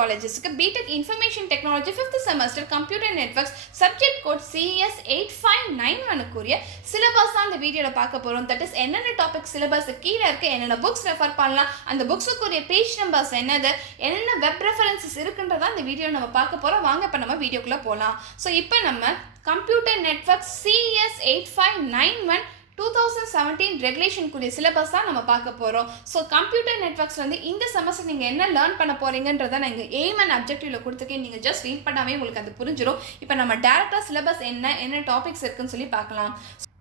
காலேஜஸ்க்கு BTech information technology 5th semester computer networks subject code CS8591 syllabus தான் இந்த வீடியோவில் பார்க்க போகிறோம். தட் இஸ் என்னென்ன டாபிக் சிலபஸ் கீழே இருக்குது, என்னென்ன புக்ஸ் ரெஃபர் பண்ணலாம், அந்த புக்ஸுக்குரிய பேஜ் நம்பர்ஸ் என்னது, என்னென்ன வெப் ரெஃபரன்சஸ் இருக்குன்றதான் இந்த வீடியோ நம்ம பார்க்க போகிறோம். வாங்க இப்போ நம்ம வீடியோக்குள்ளே போகலாம். ஸோ இப்போ நம்ம கம்ப்யூட்டர் நெட்வொர்க்ஸ் CS8591 2017 ரெகுலேஷனுக்குரிய சிலபஸ் தான் நம்ம பார்க்க போகிறோம். ஸோ கம்ப்யூட்டர் நெட்வொர்க்ஸ் வந்து இந்த செமஸ்டர் நீங்கள் என்ன லேர்ன் பண்ண போகிறீங்கன்றதை நான் இங்கே எய்ம் அண்ட் அப்ஜெக்டிவில் கொடுத்துருக்கேன். நீங்கள் ஜஸ்ட் ரீட் பண்ணாமே உங்களுக்கு அது புரிஞ்சிடும். இப்போ நம்ம டேரெக்டாக சிலபஸ் என்ன டாபிக்ஸ் இருக்குன்னு சொல்லி பார்க்கலாம்.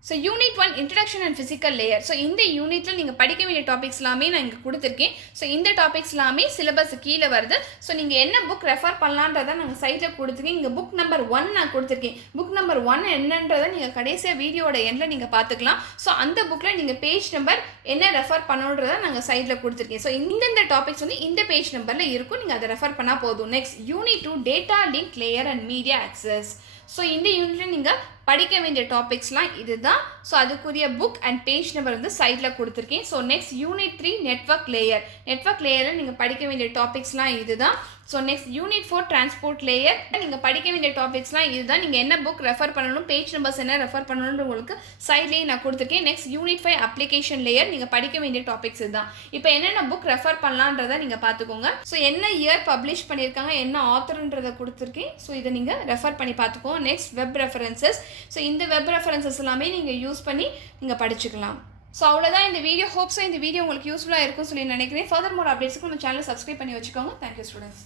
So unit 1 introduction and physical layer. So இந்த யூனிட்டில் நீங்கள் படிக்க வேண்டிய டாபிக்ஸ் எல்லாமே நான் இங்கே கொடுத்துருக்கேன். ஸோ இந்த டாபிக்ஸ் எல்லாமே சிலபஸ் கீழே வருது. ஸோ நீங்கள் என்ன புக் ரெஃபர் பண்ணலான்றதை நாங்கள் சைட்டில் கொடுத்துருக்கேன். இங்கே புக் நம்பர் 1 நான் கொடுத்துருக்கேன். புக் நம்பர் 1 என்னன்றதை நீங்கள் கடைசியாக வீடியோட எண்டில் நீங்கள் பார்த்துக்கலாம். ஸோ அந்த புக்கில் நீங்கள் பேஜ் நம்பர் என்ன ரெஃபர் பண்ணணுன்றதை நாங்கள் சைட்டில் கொடுத்துருக்கேன். ஸோ இந்த டாபிக்ஸ் வந்து இந்த பேஜ் நம்பரில் இருக்கும். நீங்கள் அதை ரெஃபர் பண்ணால் போதும். Next unit 2 data link layer and media access. So இந்த யூனிட்டில் நீங்கள் படிக்க வேண்டிய டாபிக்ஸ்லாம் இதுதான். ஸோ அதுக்குரிய புக் அண்ட் பேஜ் நம்பர் வந்து சைடில் கொடுத்துருக்கேன். ஸோ நெக்ஸ்ட் யூனிட் 3 நெட்வொர்க் லேயரில் நீங்கள் படிக்க வேண்டிய டாபிக்ஸ்லாம் இதுதான். So next unit 4 transport layer, நீங்கள் படிக்க வேண்டிய டாபிக்ஸ்லாம் இதுதான். நீங்கள் என்ன புக் ரெஃபர் பண்ணணும், பேஜ் நம்பர்ஸ் என்ன ரெஃபர் பண்ணணும்னு உங்களுக்கு சைட்லேயே நான் கொடுத்துருக்கேன். நெக்ஸ்ட் யூனிட் 5 அப்ளிகேஷன் லேயர், நீங்கள் படிக்க வேண்டிய டாபிக்ஸ் இதுதான். இப்போ என்னென்ன புக் ரெஃபர் பண்ணலான்றதை நீங்கள் பார்த்துக்கோங்க. ஸோ என்ன இயர் பப்ளிஷ் பண்ணியிருக்காங்க, என்ன ஆத்தர்ன்றதை கொடுத்துருக்கேன். ஸோ இதை நீங்கள் ரெஃபர் பண்ணி பார்த்துக்கோங்க. Next web references. ஸோ இந்த வெப் ரெஃபரன்சஸ் எல்லாமே நீங்கள் யூஸ் பண்ணி நீங்கள் படிச்சுக்கலாம். ஸோ அவ்வளோதான் இந்த வீடியோ. ஹோப்ஸோ இந்த வீடியோ உங்களுக்கு யூஸ்ஃபுல்லாக இருக்கும்னு சொல்லி நினைக்கிறேன். ஃபர்தர் மோர் அப்டேட்ஸ்க்கு நம்ம சேனலை சப்ஸ்கிரைப் பண்ணி வச்சுக்கோங்க. Thank you students.